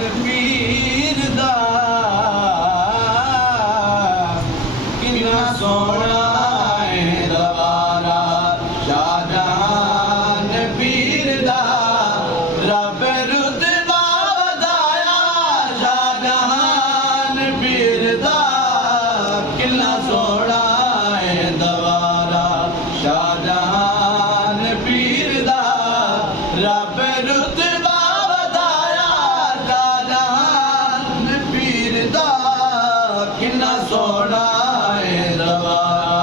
पीर दा किन्ना सोहना है दवारा शाहजहान पीर दा रब रुतबा वधाया शाहजहान पीर दा किन्ना सोहना है दवारा शाहजहान पीर दा रब रुतबा वधाया शाहजहान पीर दा किन्ना सोहना है दवारा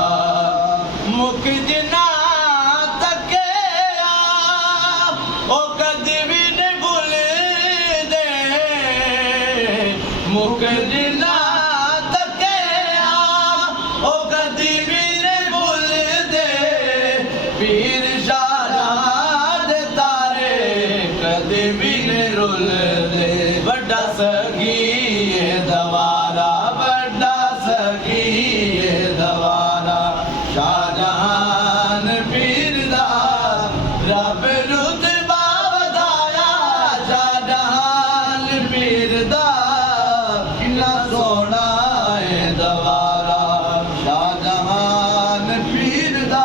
मुख जिना तके ओ कदी भी नहीं भुलदे मुख जिना तके ओ कदी भी नहीं भुलदे पीर शाहजहां दे तारे कदी भी नहीं रुलदे बड़ा सगी है दवारा बड़ा सगी है दवारा शाहजहान पीर दा रब रुतबा वधाया शाहजहान पीर दा किन्ना सोहना है दवारा शाहजहान पीर दा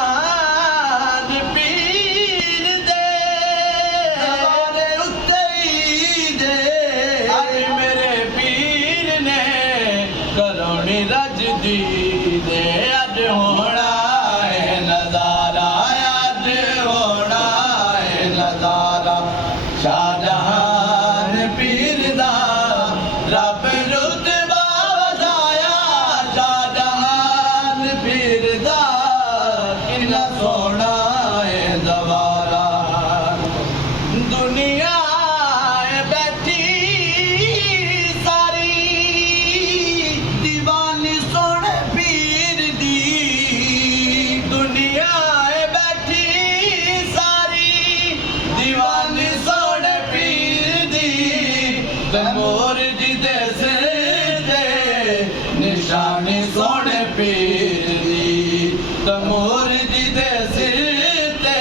शाहजहान पीर दे दवारे उत्ते ही दे अज मेरे पीर ने करोनी रज दी दे अज होना है नजारा अज होना है नजारा शाहजहान पीर दा रब रुतबा वधाया शाहजहान पीर दा किन्ना सोहना है दवारा दुनिया बैठी सारी दीवानी सोहने पीर दी दुनिया बैठी सारी दीवानी सोहने पीर दी तैमूर जी दे सिर ते निशानी सोहने पीर दी तैमूर जी दे सिर ते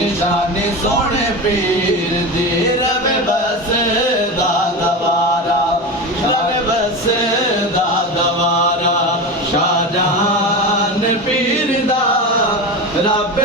निशानी सोहने पीर दी रवे बस दा दवारा रवे बस दा दवारा शाहजहान पीर दा रब